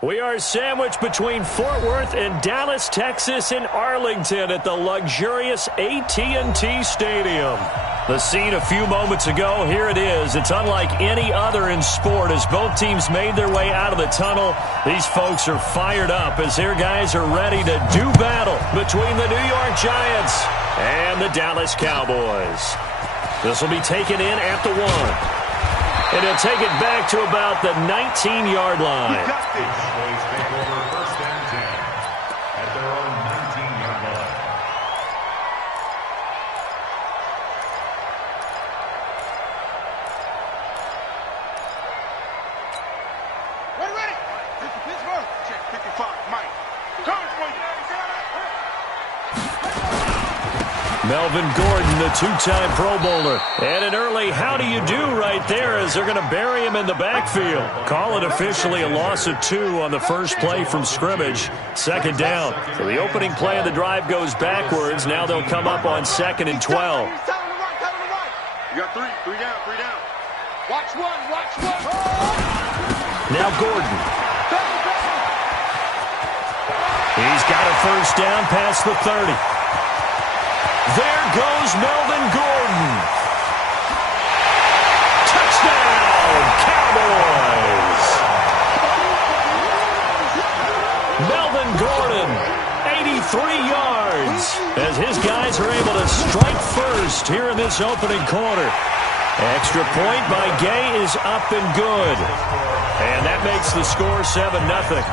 We are sandwiched between Fort Worth and Dallas, Texas, in Arlington at the luxurious AT&T Stadium. The scene a few moments ago, here it is. It's unlike any other in sport as both teams made their way out of the tunnel. These folks are fired up as their guys are ready to do battle between the New York Giants and the Dallas Cowboys. This will be taken in at the 1. And he'll take it back to about the 19-yard line. He got this. Boys take over first and 10 at their own 19-yard line. Ready. 50 Pittsburgh. Check 55, Mike. Coming for you. Melvin Gordon, the two-time Pro Bowler. And an early how do you do right there as they're going to bury him in the backfield. Call it officially a loss of 2 on the first play from scrimmage. Second down. So the opening play of the drive goes backwards. Now they'll come up on 2nd and 12. You got 3 down. Watch one. Now Gordon. He's got a first down past the 30. There goes Melvin Gordon. Touchdown, Cowboys. Melvin Gordon, 83 yards, as his guys are able to strike first here in this opening quarter. Extra point by Gay is up and good. And that makes the score 7-0.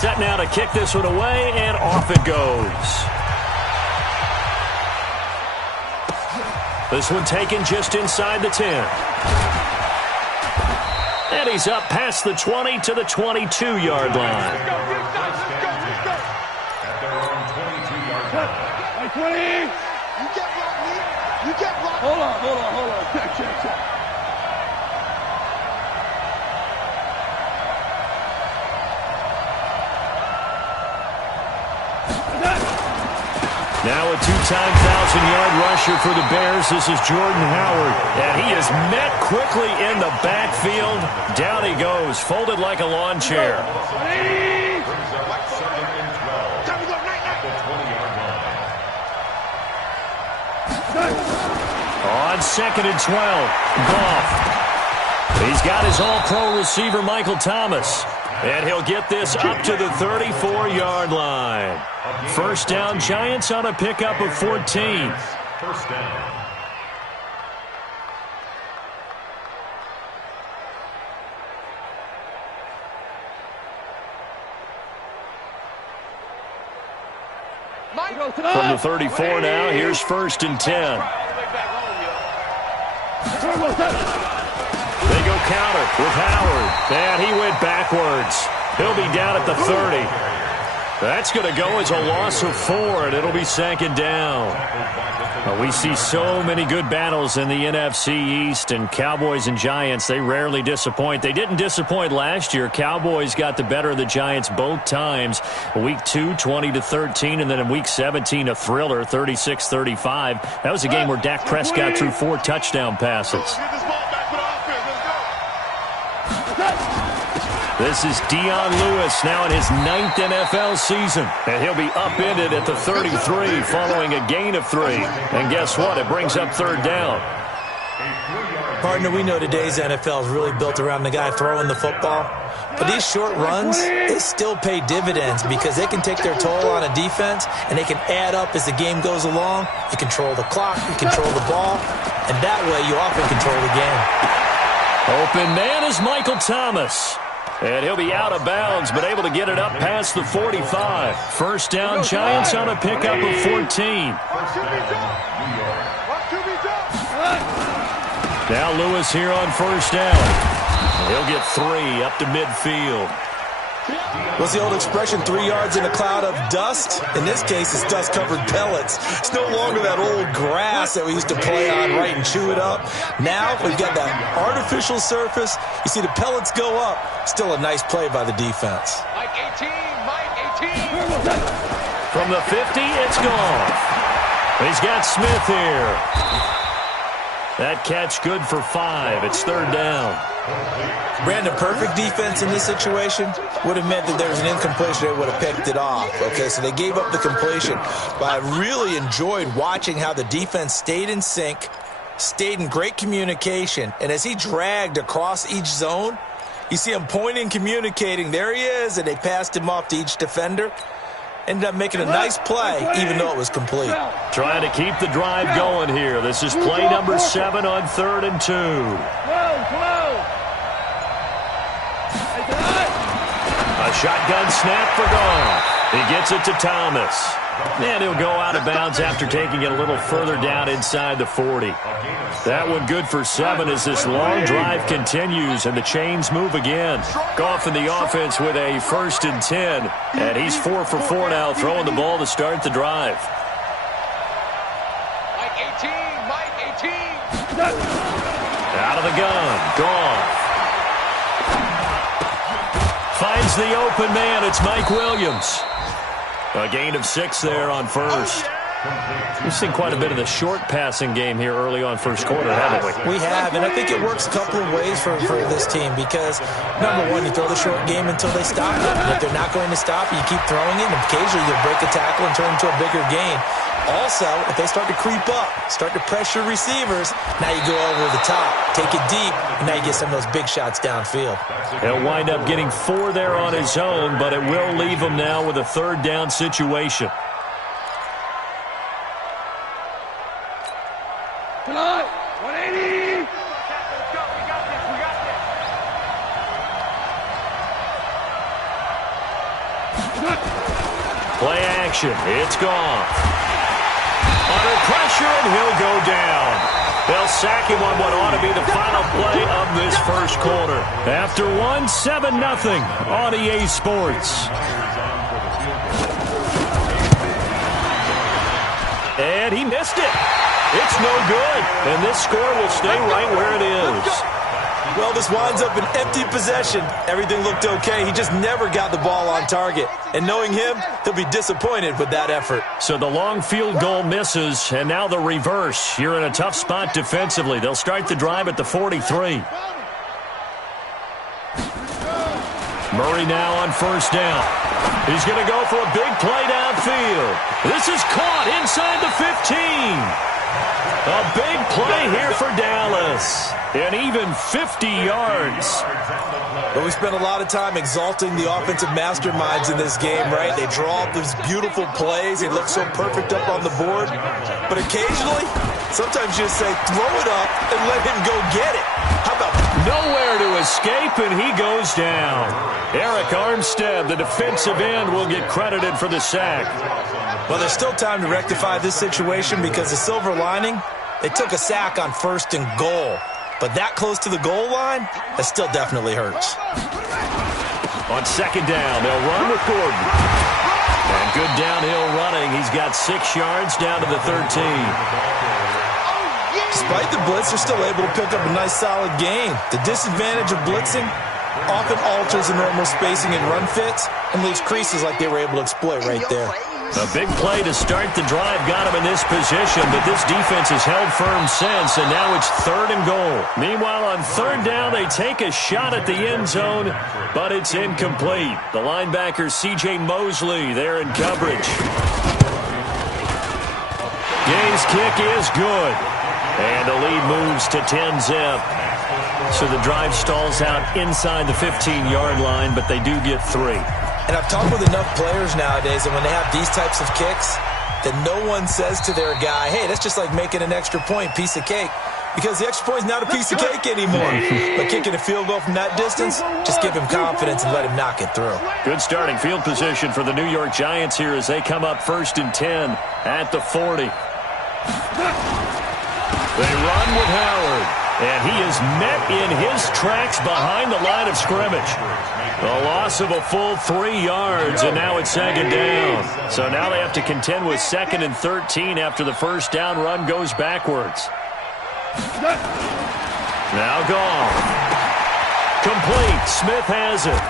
Set now to kick this one away, and off it goes. This one taken just inside the 10. And he's up past the 20 to the 22-yard line. At their own 22-yard line. 20. You get blocked, Lee. You get blocked. Hold on. Check. Now a two-time 1,000-yard rusher for the Bears. This is Jordan Howard. And he is met quickly in the backfield. Down he goes, folded like a lawn chair. Brings up 2nd and 12 at the 20-yard line. On 2nd and 12, Goff. He's got his all-pro receiver, Michael Thomas. And he'll get this up to the 34-yard line. First down, Giants on a pickup of 14. First down. From the 34 now, here's 1st and 10. They go counter with Howard. And he went backwards. He'll be down at the 30. That's going to go as a loss of 4, and it'll be 2nd down. We see so many good battles in the NFC East, and Cowboys and Giants, they rarely disappoint. They didn't disappoint last year. Cowboys got the better of the Giants both times. Week 2, 20-13, and then in Week 17, a thriller, 36-35. That was a game where Dak Prescott threw 4 touchdown passes. This is Dion Lewis now in his 9th NFL season. And he'll be upended at the 33 following a gain of 3. And guess what? It brings up 3rd down. Partner, we know today's NFL is really built around the guy throwing the football. But these short runs, they still pay dividends because they can take their toll on a defense and they can add up as the game goes along. You control the clock, you control the ball, and that way you often control the game. Open man is Michael Thomas. And he'll be out of bounds, but able to get it up past the 45. First down, Giants on a pickup of 14. Now Lewis here on first down. He'll get 3 up to midfield. What's the old expression, 3 yards in a cloud of dust? In this case, it's dust-covered pellets. It's no longer that old grass that we used to play on, right, and chew it up. Now we've got that artificial surface. You see the pellets go up. Still a nice play by the defense. Mike 18. From the 50, it's gone. He's got Smith here. That catch good for 5. It's third down. Brandon, perfect defense in this situation would have meant that there was an incompletion. They would have picked it off. Okay, so they gave up the completion. But I really enjoyed watching how the defense stayed in sync, stayed in great communication. And as he dragged across each zone, you see him pointing, communicating. There he is, and they passed him off to each defender. Ended up making a nice play, even though it was complete. Trying to keep the drive going here. This is play number 7 on 3rd and 2. A shotgun snap for Goff. He gets it to Thomas. And he'll go out of bounds after taking it a little further down inside the 40. That one good for 7 as this long drive continues and the chains move again. Goff in the offense with a 1st and 10. And he's 4 for 4 now, throwing the ball to start the drive. Mike 18, Mike 18. Out of the gun, Goff. Finds the open man. It's Mike Williams. A gain of 6 there on first. We've seen quite a bit of the short passing game here early on first quarter, haven't we? We have, and I think it works a couple of ways for this team because, number one, you throw the short game until they stop it. And if they're not going to stop it, you keep throwing it, and occasionally you'll break a tackle and turn it into a bigger gain. Also, if they start to creep up, start to pressure receivers, now you go over the top, take it deep, and now you get some of those big shots downfield. He'll wind up getting 4 there on his own, but it will leave him now with a 3rd down situation. Come on, 180. Play action. It's Goff. Under pressure, and he'll go down. They'll sack him on what ought to be the final play of this first quarter. After 1, 7-0 on EA Sports. And he missed it. It's no good. And this score will stay right where it is. Well, this winds up an empty possession. Everything looked okay. He just never got the ball on target. And knowing him, he'll be disappointed with that effort. So the long field goal misses, and now the reverse. You're in a tough spot defensively. They'll start the drive at the 43. Murray now on first down. He's going to go for a big play downfield. This is caught inside the 15. A big play here for Dallas. And even 50 yards. But we spent a lot of time exalting the offensive masterminds in this game, right? They draw up these beautiful plays. They look so perfect up on the board. But occasionally, sometimes you just say, throw it up and let him go get it. How about that? Nowhere to escape, and he goes down. Eric Armstead, the defensive end, will get credited for the sack. Well, there's still time to rectify this situation because the silver lining, they took a sack on 1st and goal. But that close to the goal line, that still definitely hurts. On 2nd down, they'll run with Gordon. And good downhill running. He's got 6 yards down to the 13. Despite the blitz, they're still able to pick up a nice solid gain. The disadvantage of blitzing often alters the normal spacing and run fits and leaves creases like they were able to exploit right there. A big play to start the drive got him in this position, but this defense has held firm since, and now it's 3rd and goal. Meanwhile, on 3rd down, they take a shot at the end zone, but it's incomplete. The linebacker, C.J. Mosley, there in coverage. Gay's kick is good, and the lead moves to 10-zip. So the drive stalls out inside the 15-yard line, but they do get 3. And I've talked with enough players nowadays, and when they have these types of kicks, that no one says to their guy, hey, that's just like making an extra point, piece of cake. Because the extra point is not a piece of cake anymore. But kicking a field goal from that distance, just give him confidence and let him knock it through. Good starting field position for the New York Giants here as they come up 1st and 10 at the 40. They run with Howard. And he is met in his tracks behind the line of scrimmage. A loss of a full 3 yards, and now it's 2nd down. So now they have to contend with 2nd and 13 after the first down run goes backwards. Now Goff. Complete. Smith has it.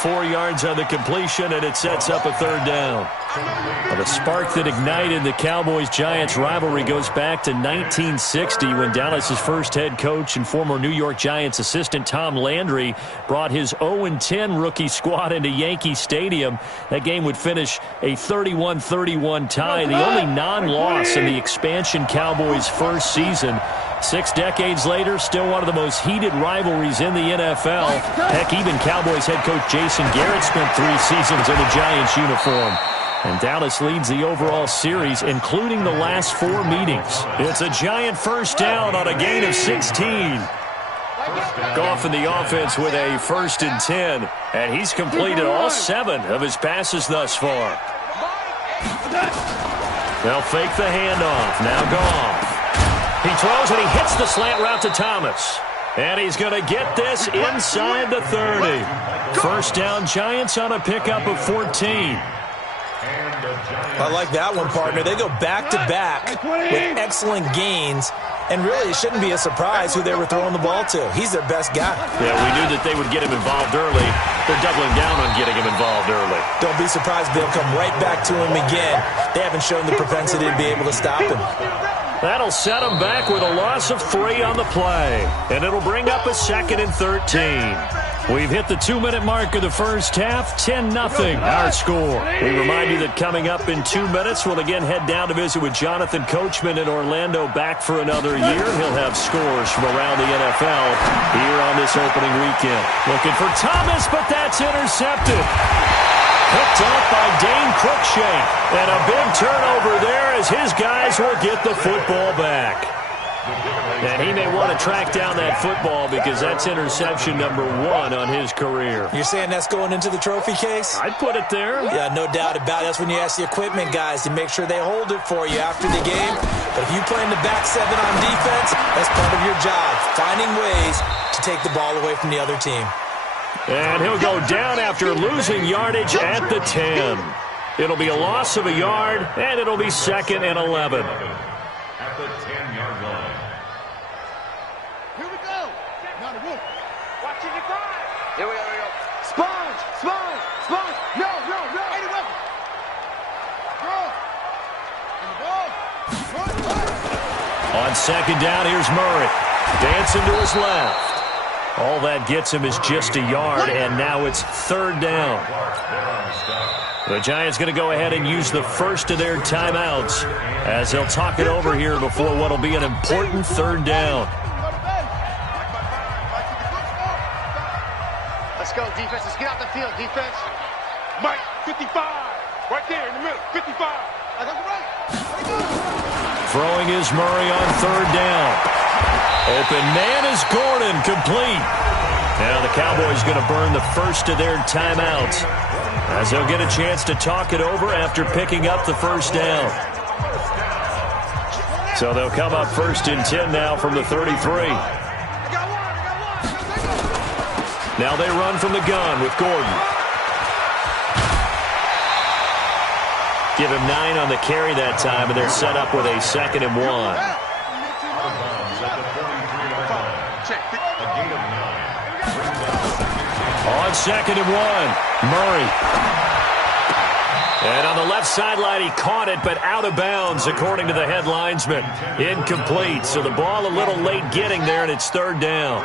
4 yards on the completion, and it sets up a 3rd down. Well, the spark that ignited the Cowboys-Giants rivalry goes back to 1960 when Dallas's first head coach and former New York Giants assistant Tom Landry brought his 0-10 rookie squad into Yankee Stadium. That game would finish a 31-31 tie, the only non-loss in the expansion Cowboys' first season. 6 decades later, still one of the most heated rivalries in the NFL. Heck, even Cowboys head coach Jason Garrett spent 3 seasons in a Giants uniform. And Dallas leads the overall series, including the last 4 meetings. It's a Giant first down on a gain of 16. Goff in the offense with a 1st and 10. And he's completed all 7 of his passes thus far. They'll fake the handoff. Now Goff. He throws and he hits the slant route to Thomas. And he's going to get this inside the 30. First down, Giants on a pickup of 14. I like that one, partner. They go back-to-back with excellent gains. And really, it shouldn't be a surprise who they were throwing the ball to. He's their best guy. Yeah, we knew that they would get him involved early. They're doubling down on getting him involved early. Don't be surprised they'll come right back to him again. They haven't shown the propensity to be able to stop him. That'll set him back with a loss of 3 on the play. And it'll bring up a 2nd and 13. We've hit the 2-minute mark of the first half, 10-0 our score. We remind you that coming up in 2 minutes, we'll again head down to visit with Jonathan Coachman in Orlando, back for another year. He'll have scores from around the NFL here on this opening weekend. Looking for Thomas, but that's intercepted. Picked up by Dane Cruikshank. And a big turnover there as his guys will get the football back. And he may want to track down that football because that's interception number 1 on his career. You're saying that's going into the trophy case? I'd put it there. Yeah, no doubt about it. That's when you ask the equipment guys to make sure they hold it for you after the game. But if you play in the back 7 on defense, that's part of your job, finding ways to take the ball away from the other team. And he'll go down after losing yardage at the 10. It'll be a loss of a yard, and it'll be 2nd and 11. At the 10-yard line. Here we go. Now the roof. Watching the drive. Here we go. Sponge. No. Eddie Wilson. Draw. And the ball. Run. On 2nd down, here's Murray. Dancing to his left. All that gets him is just a yard, and now it's 3rd down. The Giants going to go ahead and use the first of their timeouts as they'll talk it over here before what will be an important 3rd down. Let's go, defense. Let's get out the field, defense. Mike, 55. Right there in the middle. 55. I got the right. Throwing is Murray on 3rd down. Open man is Gordon, complete. Now the Cowboys going to burn the first of their timeouts as they'll get a chance to talk it over after picking up the first down. So they'll come up 1st and 10 now from the 33. Now they run from the gun with Gordon. Give him 9 on the carry that time, and they're set up with a 2nd and 1. On 2nd and 1, Murray. And on the left sideline, he caught it, but out of bounds, according to the head linesman. Incomplete, so the ball a little late getting there, and it's 3rd down.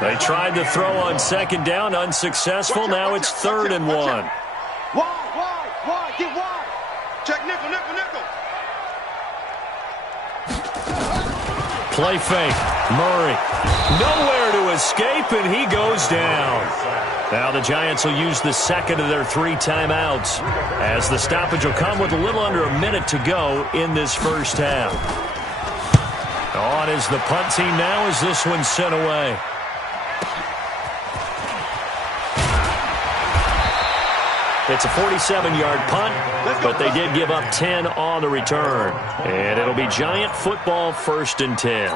They tried to throw on 2nd down, unsuccessful. Now it's 3rd and 1. Wide. Get wide. Check nickel. Play fake. Murray. Nowhere to escape, and he goes down. Now the Giants will use the 2nd of their 3 timeouts as the stoppage will come with a little under a minute to go in this first half. On is the punt team now as this one's sent away. It's a 47-yard punt, but they did give up 10 on the return. And it'll be Giant football 1st and 10.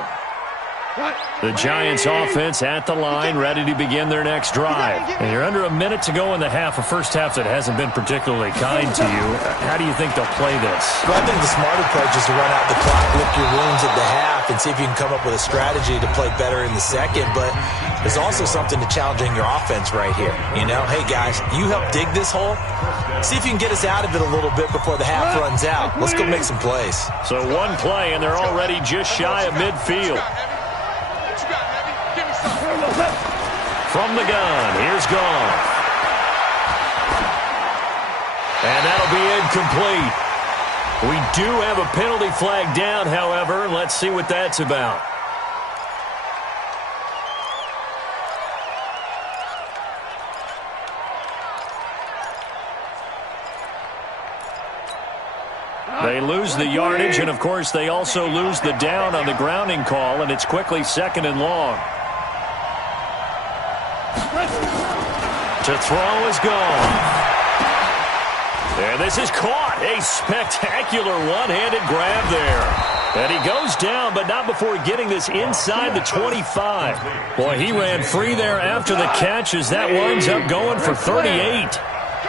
The Giants offense at the line, ready to begin their next drive. And you're under a minute to go in the half, a first half that hasn't been particularly kind to you. How do you think they'll play this? Well, I think the smart approach is to run out the clock, lick your wounds at the half, and see if you can come up with a strategy to play better in the second. But there's also something to challenging your offense right here. You know, hey, guys, you help dig this hole. See if you can get us out of it a little bit before the half runs out. Let's go make some plays. So one play, and they're already just shy of midfield. From the gun, here's Goff. And that'll be incomplete. We do have a penalty flag down, however, and let's see what that's about. They lose the yardage, and, of course, they also lose the down on the grounding call, and it's quickly 2nd and long. To throw is gone. And this is caught. A spectacular one-handed grab there. And he goes down, but not before getting this inside the 25. Boy, he ran free there after the catch as that winds up going for 38.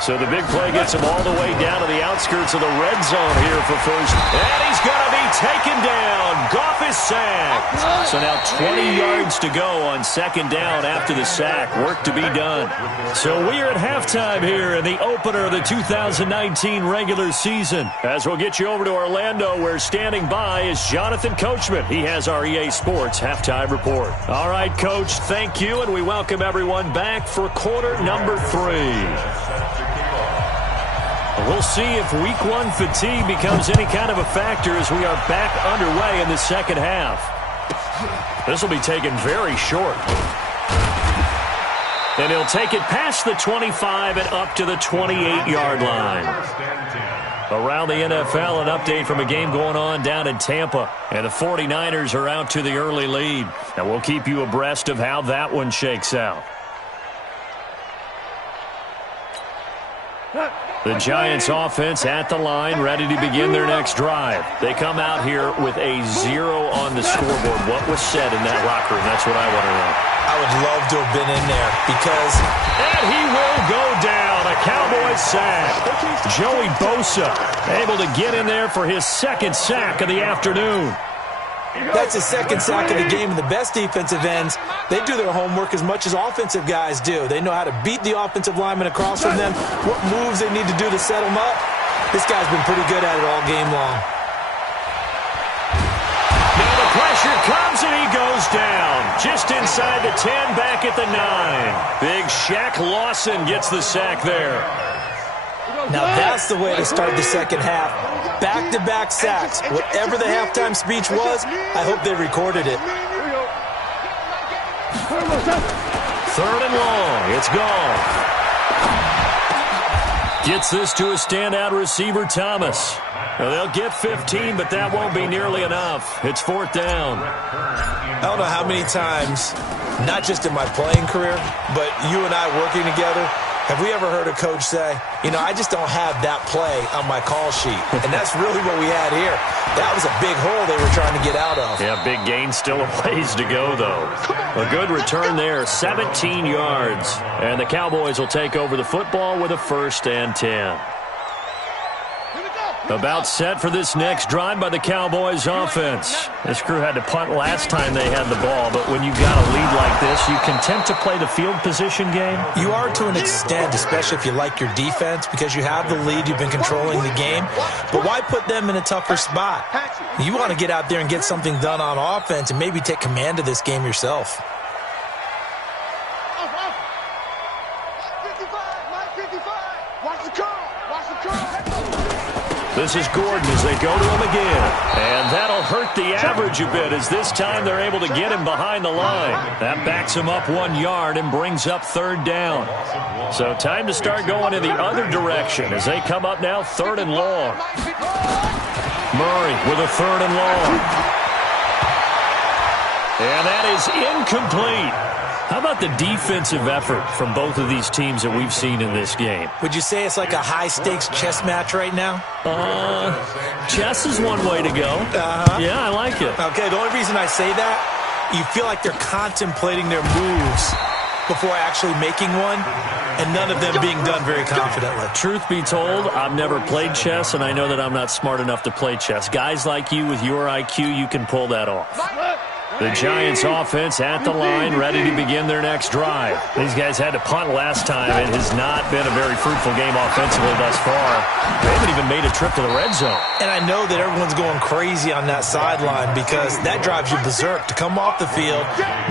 So the big play gets him all the way down to the outskirts of the red zone here for first. And he's going to be taken down. Goff is sacked. So now 20 yards to go on 2nd down after the sack. Work to be done. So we are at halftime here in the opener of the 2019 regular season. As we'll get you over to Orlando, where standing by is Jonathan Coachman. He has our EA Sports halftime report. All right, Coach, thank you, and we welcome everyone back for quarter number 3. We'll see if week 1 fatigue becomes any kind of a factor as we are back underway in the second half. This will be taken very short. And he'll take it past the 25 and up to the 28-yard line. Around the NFL, an update from a game going on down in Tampa. And the 49ers are out to the early lead. And we'll keep you abreast of how that one shakes out. The Giants offense at the line, ready to begin their next drive. They come out here with a 0 on the scoreboard. What was said in that locker room? That's what I want to know. I would love to have been in there because... And he will go down. A Cowboys sack. Joey Bosa able to get in there for his 2nd sack of the afternoon. That's his 2nd sack of the game, and the best defensive ends, they do their homework as much as offensive guys do. They know how to beat the offensive lineman across from them, what moves they need to do to set them up. This guy's been pretty good at it all game long. Now the pressure comes, and he goes down. Just inside the 10, back at the 9. Big Shaq Lawson gets the sack there. Now that's the way to start the second half. Back-to-back sacks. Whatever the halftime speech was, I hope they recorded it. 3rd and long. It's gone. Gets this to a standout receiver, Thomas. Now they'll get 15, but that won't be nearly enough. It's 4th down. I don't know how many times, not just in my playing career, but you and I working together, have we ever heard a coach say, you know, I just don't have that play on my call sheet? And that's really what we had here. That was a big hole they were trying to get out of. Yeah, big gain, still a ways to go, though. A good return there, 17 yards. And the Cowboys will take over the football with a 1st and 10. About set for this next drive by the Cowboys offense. This crew had to punt last time they had the ball, but when you got a lead like this, you content to play the field position game? You are to an extent, especially if you like your defense, because you have the lead, you've been controlling the game. But why put them in a tougher spot? You want to get out there and get something done on offense and maybe take command of this game yourself. This is Gordon as they go to him again. And that'll hurt the average a bit as this time they're able to get him behind the line. That backs him up 1 yard and brings up 3rd down. So time to start going in the other direction as they come up now 3rd and long. Murray with a 3rd and long. And that is incomplete. How about the defensive effort from both of these teams that we've seen in this game? Would you say it's like a high-stakes chess match right now? Chess is one way to go. Yeah, I like it. Okay, the only reason I say that, you feel like they're contemplating their moves before actually making one, and none of them being done very confidently. Truth be told, I've never played chess, and I know that I'm not smart enough to play chess. Guys like you with your IQ, you can pull that off. The Giants offense at the line, ready to begin their next drive. These guys had to punt last time. It has not been a very fruitful game offensively thus far. They haven't even made a trip to the red zone. And I know that everyone's going crazy on that sideline because that drives you berserk to come off the field,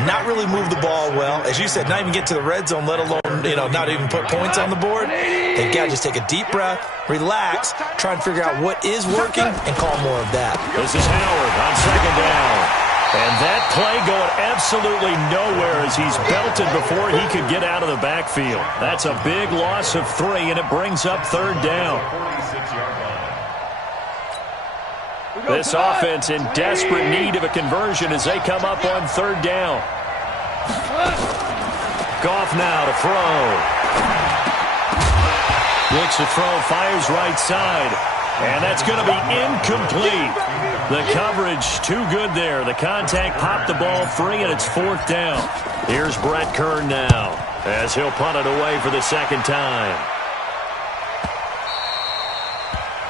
not really move the ball well. As you said, not even get to the red zone, let alone, not even put points on the board. They've got to just take a deep breath, relax, try and figure out what is working, and call more of that. This is Howard on second down. And that play going absolutely nowhere as he's belted before he could get out of the backfield. That's a big loss of 3, and it brings up third down. This offense in desperate need of a conversion as they come up on third down. Goff now to throw. Looks to throw, fires right side. And that's going to be incomplete. The coverage too good there. The contact popped the ball free, and it's fourth down. Here's Brett Kern now as he'll punt it away for the second time.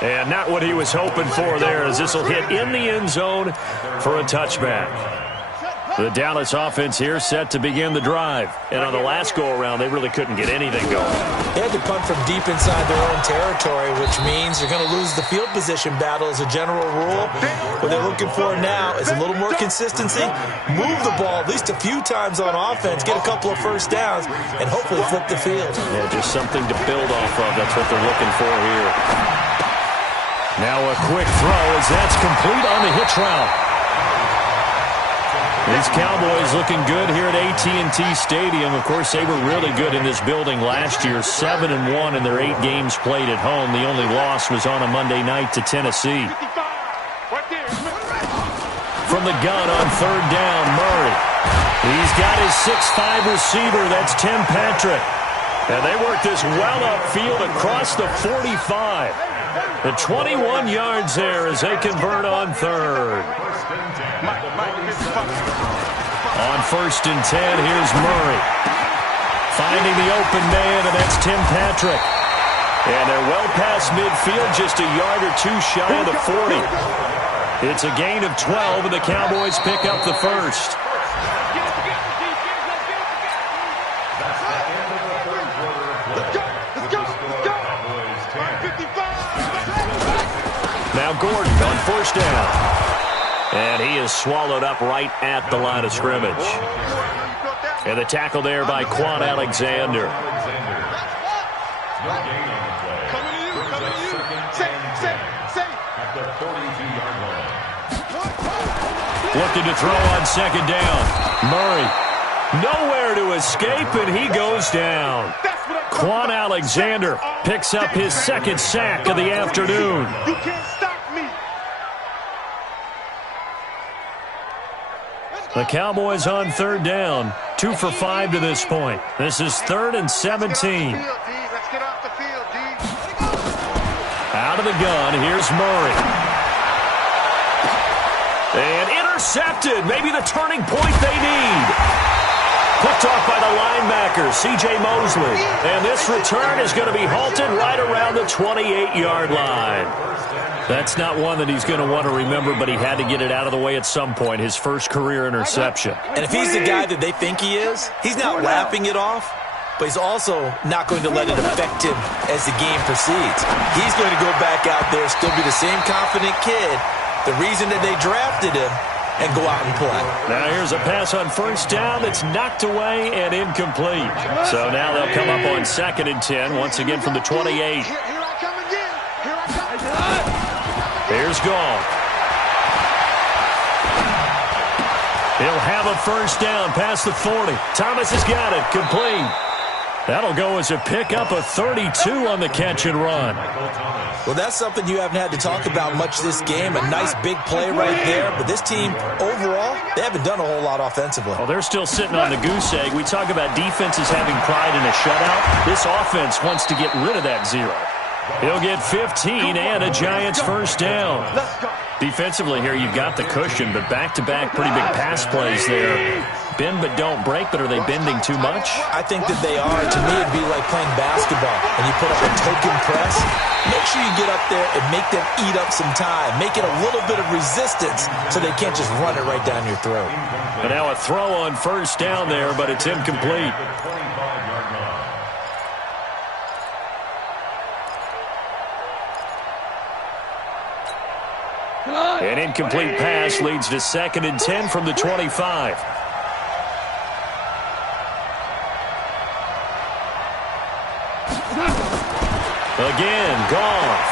And not what he was hoping for there, as this will hit in the end zone for a touchback. The Dallas offense here set to begin the drive. And on the last go-around, they really couldn't get anything going. They had to punt from deep inside their own territory, which means you're going to lose the field position battle as a general rule. What they're looking for now is a little more consistency, move the ball at least a few times on offense, get a couple of first downs, and hopefully flip the field. Yeah, just something to build off of. That's what they're looking for here. Now a quick throw as that's complete on the hitch route. These Cowboys looking good here at AT&T Stadium. Of course, they were really good in this building last year, 7-1 in their 8 games played at home. The only loss was on a Monday night to Tennessee. From the gun on third down, Murray. He's got his 6'5 receiver. That's Tim Patrick. And they work this well upfield across the 45. The 21 yards there as they convert on third. On first and 10, here's Murray. Finding the open man, and that's Tim Patrick. And they're well past midfield, just a yard or two shy of the 40. It's a gain of 12, and the Cowboys pick up the first. Now Gordon on first down. And he is swallowed up right at the line of scrimmage. And the tackle there by Quan Alexander. Looking to throw on second down. Murray nowhere to escape, and he goes down. Quan Alexander picks up his second sack of the afternoon. You can't stop me. The Cowboys on third down, 2 for 5 to this point. This is 3rd and 17. Let's get off the field, D. Out of the gun, here's Murray. And intercepted, maybe the turning point they need. Picked off by the linebacker, C.J. Mosley. And this return is going to be halted right around the 28-yard line. That's not one that he's going to want to remember, but he had to get it out of the way at some point, his first career interception. And if he's the guy that they think he is, he's not laughing it off, but he's also not going to let it affect him as the game proceeds. He's going to go back out there, still be the same confident kid, the reason that they drafted him, and go out and play. Now here's a pass on first down that's knocked away and incomplete. So now they'll come up on 2nd and 10, once again from the 28. Here I come again. Here I come again. Here's Goff. He'll have a first down past the 40. Thomas has got it. Complete. That'll go as a pickup of 32 on the catch and run. Well, that's something you haven't had to talk about much this game. A nice big play right there. But this team, overall, they haven't done a whole lot offensively. Well, they're still sitting on the goose egg. We talk about defenses having pride in a shutout. This offense wants to get rid of that 0. He'll get 15 and a Giants first down. Let's go. Defensively here, you've got the cushion, but back-to-back pretty big pass plays there. Bend but don't break, but are they bending too much? I think that they are. To me, it'd be like playing basketball, and you put up a token press. Make sure you get up there and make them eat up some time. Make it a little bit of resistance so they can't just run it right down your throat. But now a throw on first down there, but it's incomplete. An incomplete pass leads to 2nd and 10 from the 25. Again, Goff.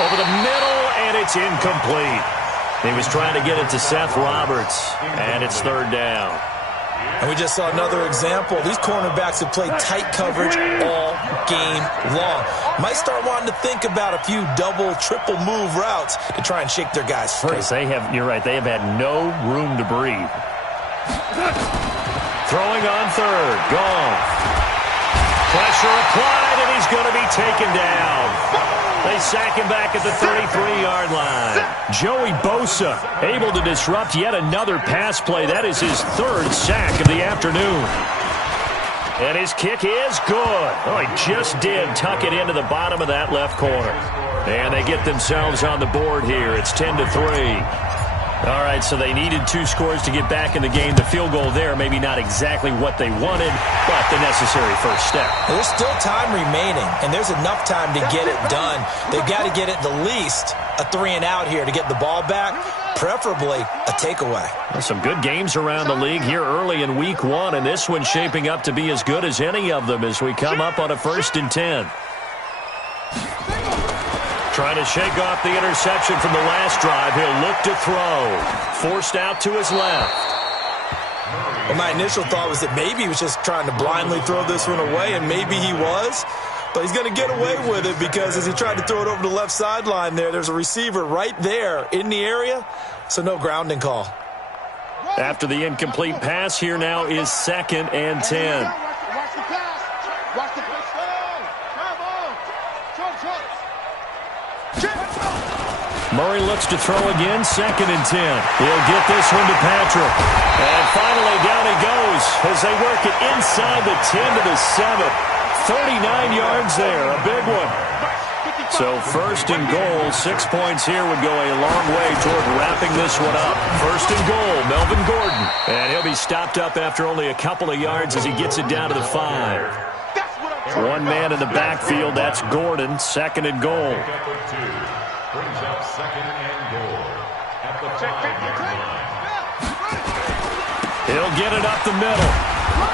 Over the middle, and it's incomplete. He was trying to get it to Seth Roberts, and it's 3rd down. And we just saw another example. These cornerbacks have played tight coverage all game long. Might start wanting to think about a few double, triple move routes to try and shake their guys free. You're right, they have had no room to breathe. Throwing on 3rd, Goff. Pressure applied, and he's going to be taken down. They sack him back at the 33-yard line. Joey Bosa able to disrupt yet another pass play. That is his 3rd sack of the afternoon. And his kick is good. Oh, he just did tuck it into the bottom of that left corner. And they get themselves on the board here. It's 10-3. All right, so they needed 2 scores to get back in the game. The field goal there, maybe not exactly what they wanted, but the necessary first step. There's still time remaining, and there's enough time to get it done. They've got to get at the least a 3-and-out here to get the ball back, preferably a takeaway. Well, some good games around the league here early in week 1, and this one's shaping up to be as good as any of them as we come up on a 1st and 10. Trying to shake off the interception from the last drive. He'll look to throw. Forced out to his left. Well, my initial thought was that maybe he was just trying to blindly throw this one away, and maybe he was. But he's going to get away with it because as he tried to throw it over the left sideline there's a receiver right there in the area, so no grounding call. After the incomplete pass, here now is 2nd and 10. Watch the pass. Watch the pass. Murray looks to throw again, 2nd and 10. He'll get this one to Patrick. And finally down he goes as they work it inside the 10 to the 7. 39 yards there, a big one. So 1st and goal, 6 points here would go a long way toward wrapping this one up. 1st and goal, Melvin Gordon. And he'll be stopped up after only a couple of yards as he gets it down to the 5. One man in the backfield, that's Gordon, 2nd and goal. Brings up 2nd and goal at the 5-yard line. He'll get it up the middle.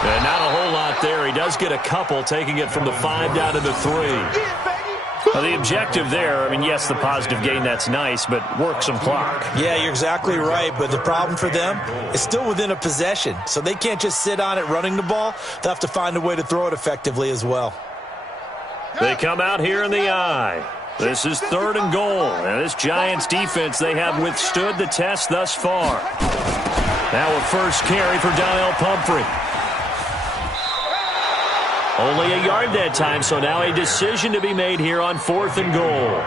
And not a whole lot there. He does get a couple, taking it from the 5 down to the 3. Well, the objective there, I mean, yes, the positive gain, that's nice, but work some clock. Yeah, you're exactly right, but the problem for them is still within a possession, so they can't just sit on it running the ball. They'll have to find a way to throw it effectively as well. They come out here in the eye. This is 3rd and goal. And this Giants defense, they have withstood the test thus far. Now a first carry for Donnell Pumphrey. Only a yard that time, so now a decision to be made here on 4th and goal.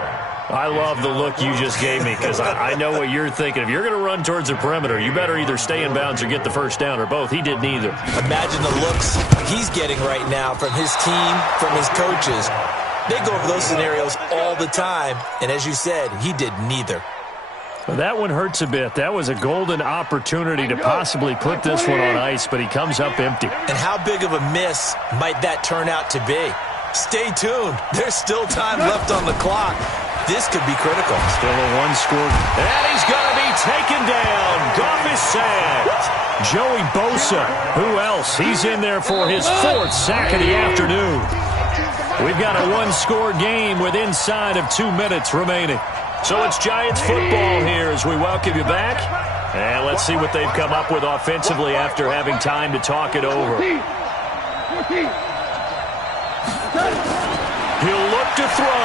I love the look you just gave me because I know what you're thinking. If you're going to run towards the perimeter, you better either stay in bounds or get the first down or both. He did neither. Imagine the looks he's getting right now from his team, from his coaches. They go over those scenarios all the time, and as you said, he did neither. Well, that one hurts a bit. That was a golden opportunity to possibly put this one on ice, but he comes up empty. And how big of a miss might that turn out to be? Stay tuned. There's still time left on the clock. This could be critical. Still a 1-score. And he's going to be taken down. Goff is sacked. Joey Bosa. Who else? He's in there for his 4th sack of the afternoon. We've got a 1-score game with inside of 2 minutes remaining. So it's Giants football here as we welcome you back. And let's see what they've come up with offensively after having time to talk it over. He'll look to throw.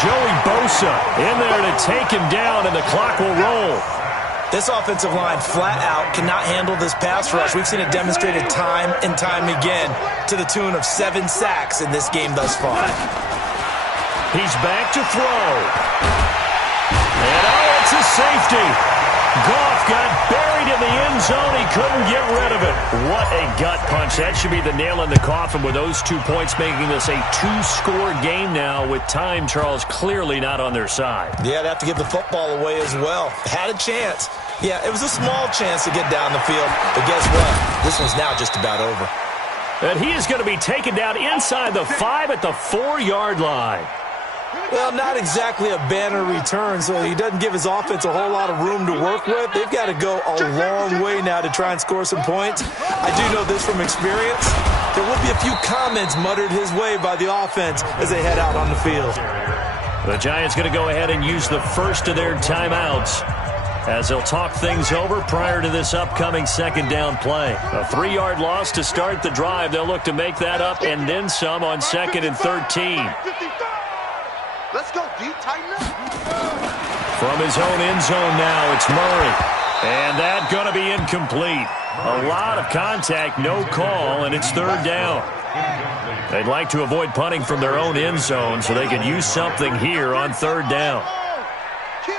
Joey Bosa in there to take him down, and the clock will roll. This offensive line flat out cannot handle this pass rush. We've seen it demonstrated time and time again to the tune of 7 sacks in this game thus far. He's back to throw. And oh, it's a safety. Goff got buried in the end zone. He couldn't get rid of it. What a gut punch. That should be the nail in the coffin with those 2 points, making this a 2-score game now with time, Charles, clearly not on their side. Yeah, they have to give the football away as well. Had a chance. Yeah, it was a small chance to get down the field. But guess what? This one's now just about over. And he is going to be taken down inside the 5 at the 4-yard line. Well, not exactly a banner return, so he doesn't give his offense a whole lot of room to work with. They've got to go a long way now to try and score some points. I do know this from experience. There will be a few comments muttered his way by the offense as they head out on the field. The Giants going to go ahead and use the first of their timeouts as they'll talk things over prior to this upcoming second down play. A 3-yard loss to start the drive. They'll look to make that up and then some on 2nd and 13. Let's go deep, tighten up. From his own end zone now, it's Murray. And that going to be incomplete. A lot of contact, no call, and it's 3rd down. They'd like to avoid punting from their own end zone so they can use something here on 3rd down. Kill.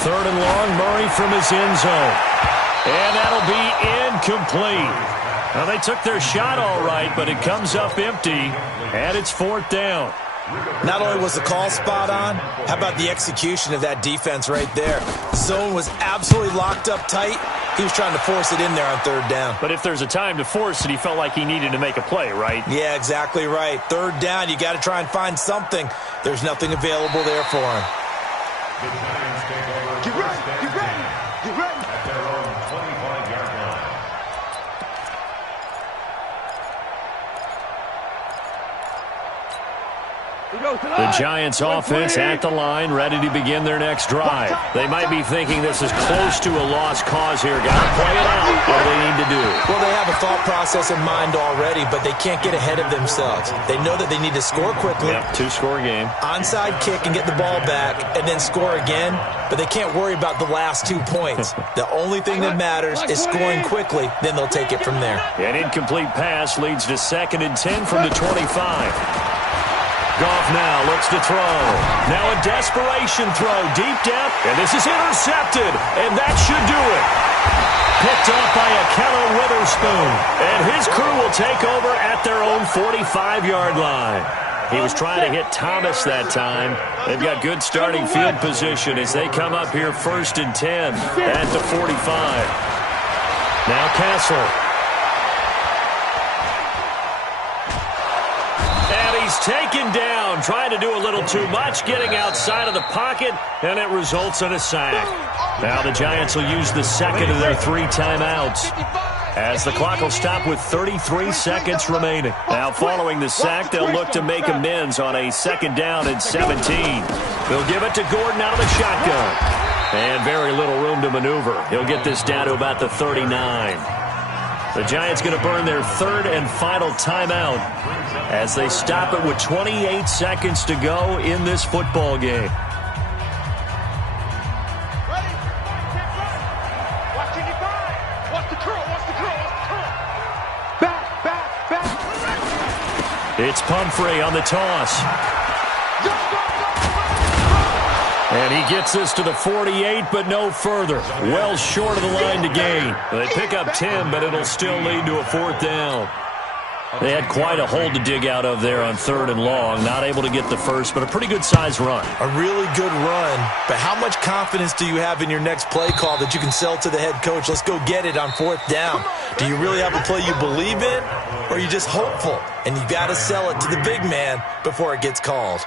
3rd and long, Murray from his end zone. And that'll be incomplete. Well, they took their shot all right, but it comes up empty, and it's 4th down. Not only was the call spot on, how about the execution of that defense right there? Zone was absolutely locked up tight. He was trying to force it in there on 3rd down. But if there's a time to force it, he felt like he needed to make a play, right? Yeah, exactly right. 3rd down, you got to try and find something. There's nothing available there for him. The Giants take over. Get ready. At their own 25-yard line. The Giants offense at the line, ready to begin their next drive. They might be thinking this is close to a lost cause here. Got to play it out. What do they need to do? Well, they have a thought process in mind already, but they can't get ahead of themselves. They know that they need to score quickly. Yep, 2-score game. Onside kick and get the ball back, and then score again. But they can't worry about the last 2 points. The only thing that matters is scoring quickly. Then they'll take it from there. An incomplete pass leads to 2nd and 10 from the 25. Goff now looks to throw. Now a desperation throw deep down, and this is intercepted, and that should do it. Picked off by Akello Witherspoon, and his crew will take over at their own 45-yard line. He was trying to hit Thomas that time. They've got good starting field position as they come up here 1st and 10 at the 45. Now Kessler. He's taken down, trying to do a little too much, getting outside of the pocket, and it results in a sack. Now the Giants will use the 2nd of their 3 timeouts as the clock will stop with 33 seconds remaining. Now following the sack, they'll look to make amends on a 2nd down and 17. They'll give it to Gordon out of the shotgun. And very little room to maneuver. He'll get this down to about the 39. The Giants going to burn their 3rd and final timeout as they stop it with 28 seconds to go in this football game. It's Pumphrey on the toss. And he gets this to the 48, but no further. Well short of the line to gain. They pick up 10, but it'll still lead to a 4th down. They had quite a hole to dig out of there on 3rd and long. Not able to get the first, but a pretty good-sized run. A really good run, but how much confidence do you have in your next play call that you can sell to the head coach? Let's go get it on 4th down. Do you really have a play you believe in, or are you just hopeful? And you got to sell it to the big man before it gets called.